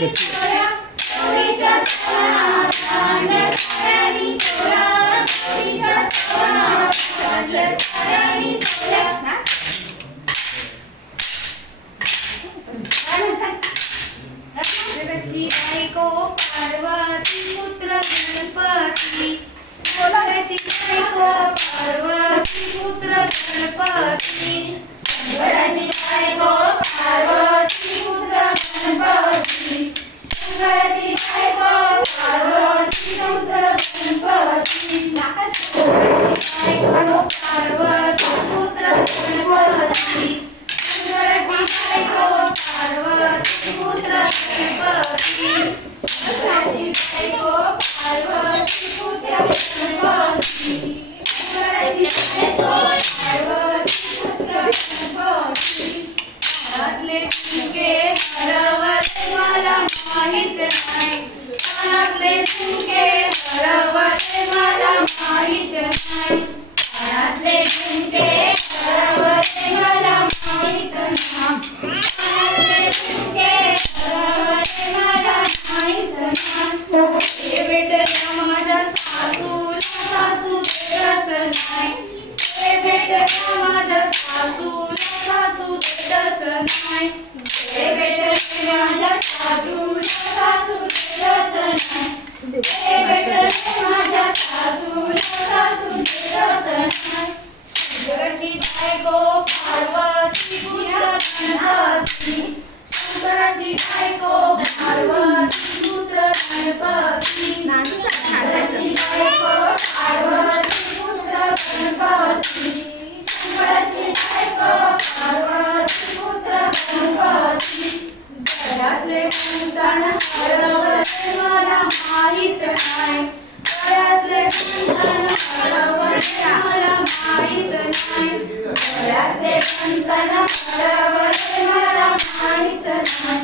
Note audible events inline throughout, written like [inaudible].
the, the, Yeah. [laughs] वेत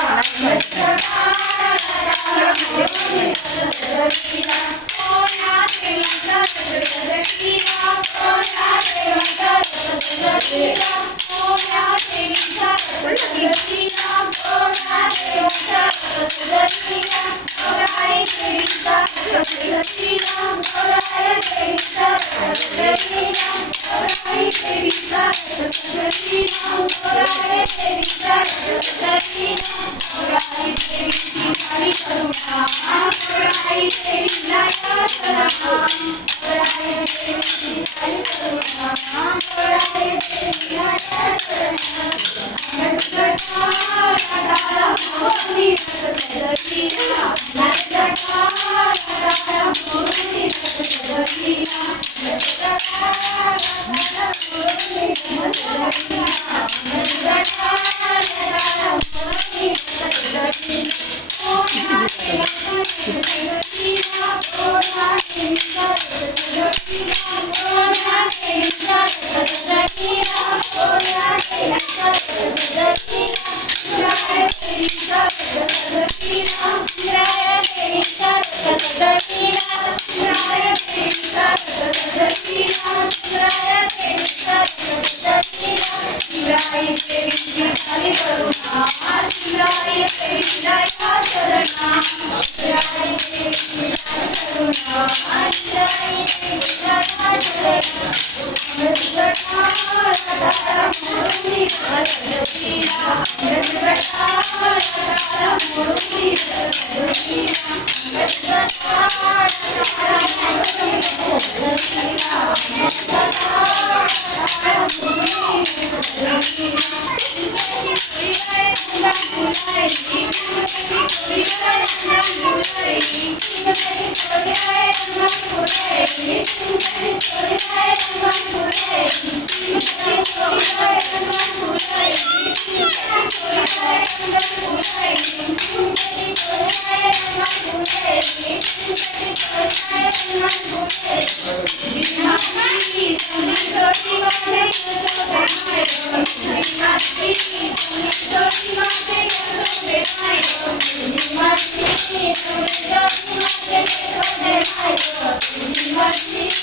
Gracias. Gracias. Gracias. Thank [laughs] you.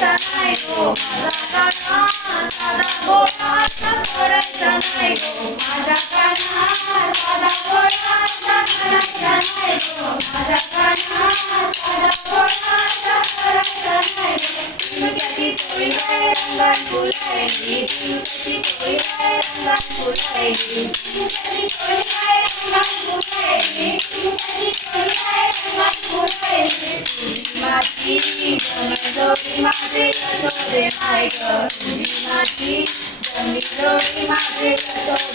Sada Sada Sada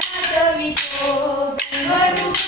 Tengo el lugar.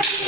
Yeah. [laughs]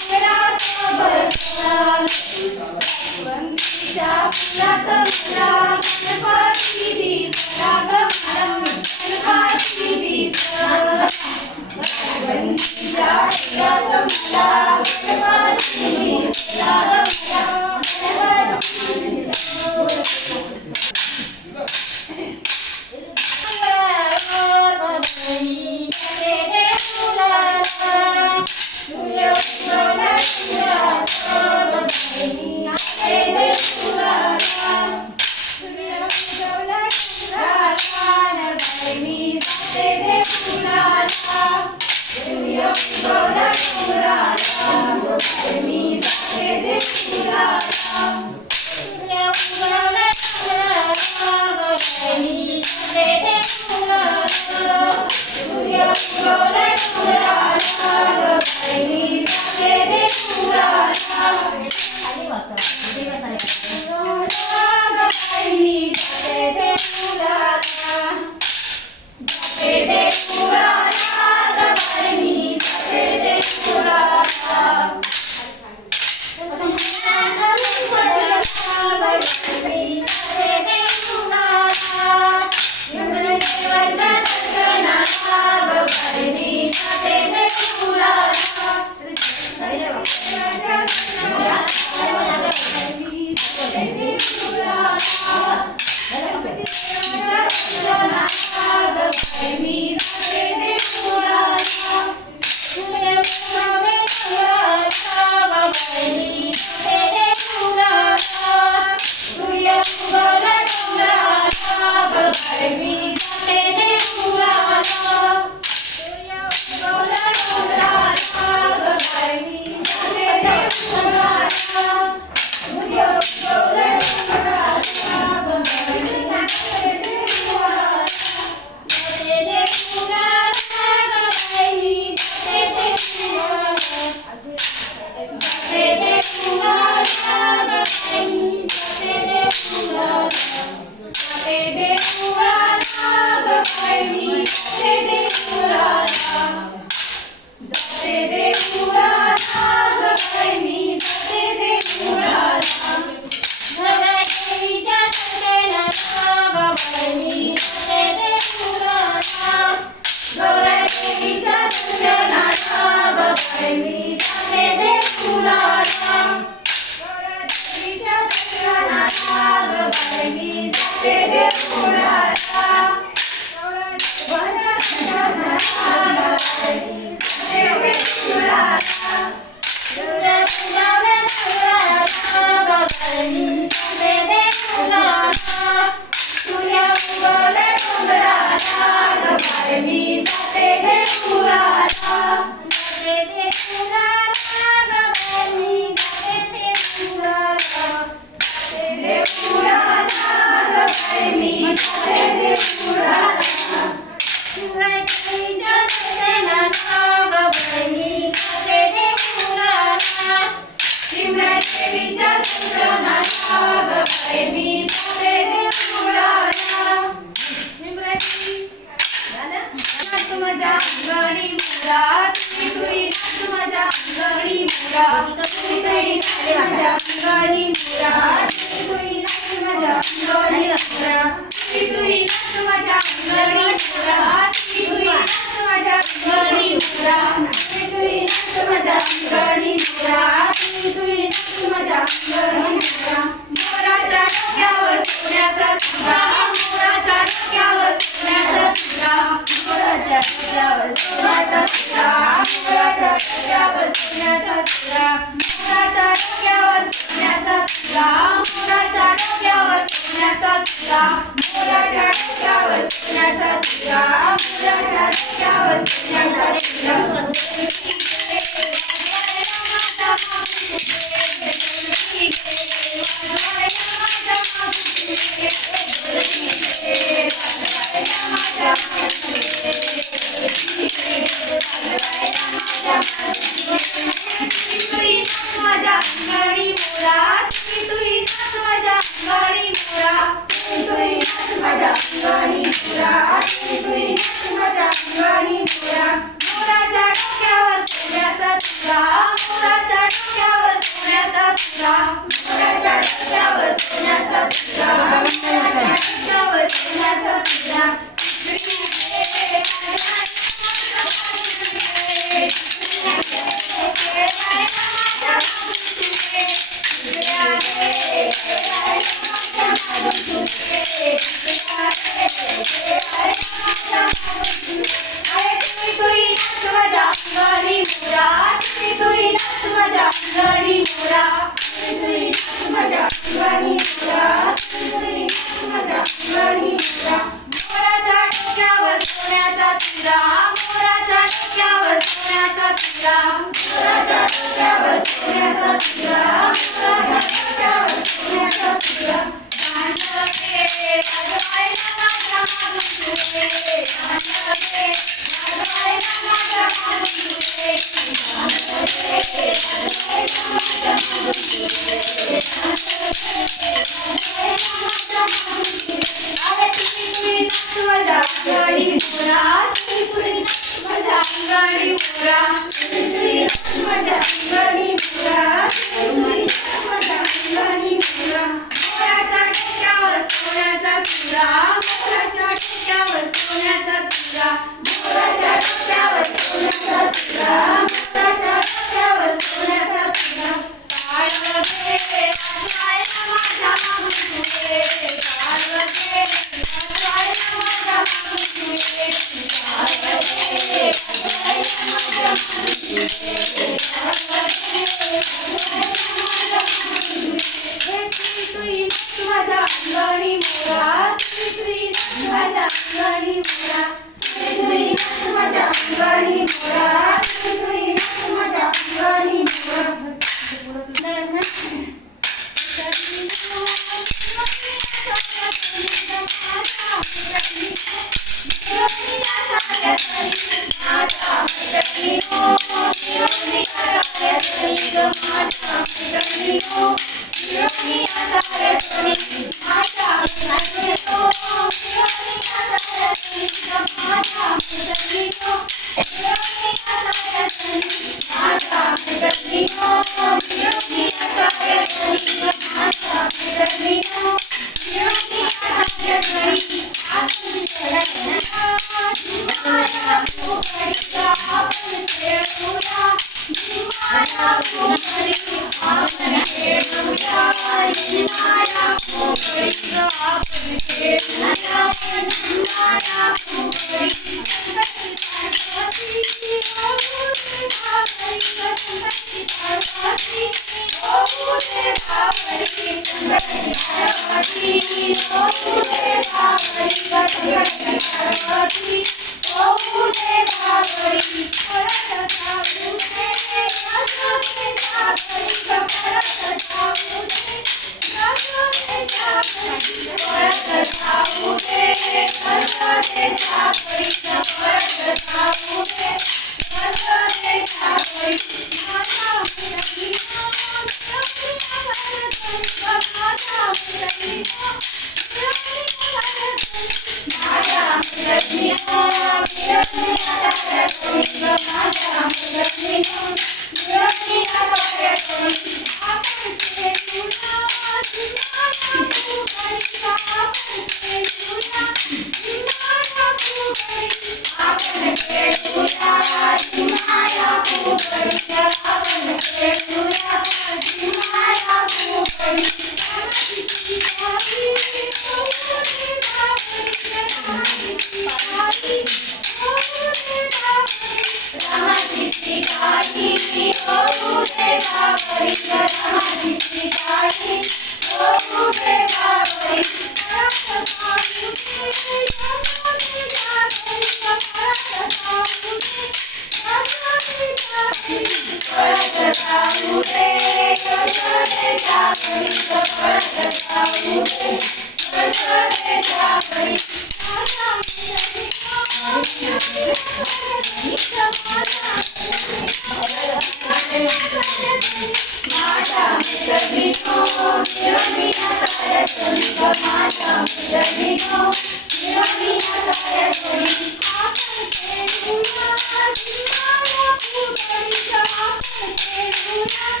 Yeah.